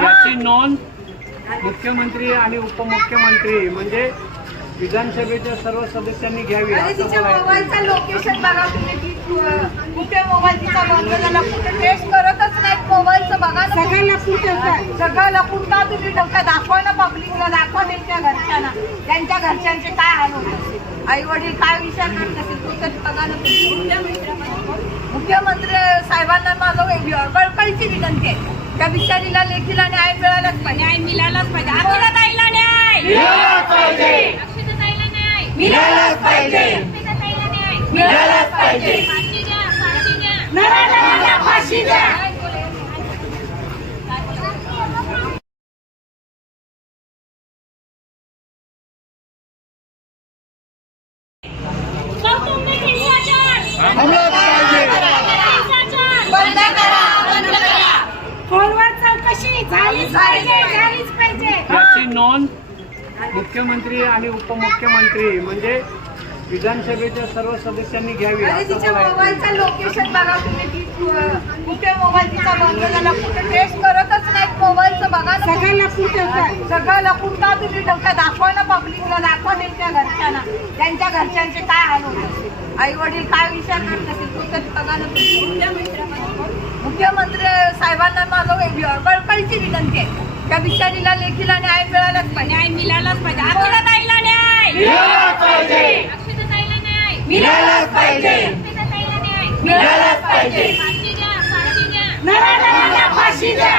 याची नोंद मुख्यमंत्री आणि उपमुख्यमंत्री म्हणजे विधानसभेच्या सर्व सदस्यांनी घ्यावी. तिच्या मोबाईलचा लोकेशन बघा तुम्ही, कुठे मोबाईल तिचा बंद झाला, कुठे ट्रेस करतच नाही मोबाईलचं बघा ना. सगळं लपून का तुम्ही ठेवता? दाखवा ना पब्लिकला, दाखवा त्यांच्या घरच्यांना, त्यांच्या घरच्यांचे काय हाल होत असेल, आई वडील काय विचार करत असेल तो तरी बघा ना. मुख्यमंत्री साहेबांना माझं कळकळीची विनंती आहे, त्या बिचारीला लेखीला न्याय मिळालाच पाहिजे. न्याय मिळालाच पाहिजे. अक्षताताईला न्याय मिळालाच पाहिजे. अक्षताताईला न्याय मिळालाच पाहिजे. अक्षताताईला न्याय मिळालाच पाहिजे. फाशी द्या, फाशी द्या, नराधमांना फाशी द्या. बंद करा, बंद करा. फोनवर चौकशी झालीच पाहिजे. याची नोंद मुख्यमंत्री आणि उपमुख्यमंत्री म्हणजे विधानसभेच्या सर्व सदस्यांनी घ्यावी. तिच्या मोबाईलचा लोकेशन बघा तुम्ही, कुठे मोबाईल तिचा बंद झाला, कुठे ट्रेस करतच नाही मोबाईलचं बघा ना. सगळं लपून का तुम्ही ठेवता? दाखवा ना पब्लिकला, दाखवा त्यांच्या घरच्यांना, त्यांच्या घरच्यांचे काय हाल होत असेल, आई वडील काय विचार करत असेल तो तरी बघा ना. मुख्यमंत्री साहेबांना माझं कळकळीची विनंती आहे, त्या बिचारीला लेखीला न्याय मिळालाच पाहिजे. न्याय मिळालाच पाहिजे. अक्षताताईला न्याय मिळालाच पाहिजे. अक्षताताईला न्याय मिळालाच पाहिजे. अक्षताताईला न्याय मिळालाच पाहिजे. फाशी द्या, फाशी द्या, नराधमांना फाशी द्या.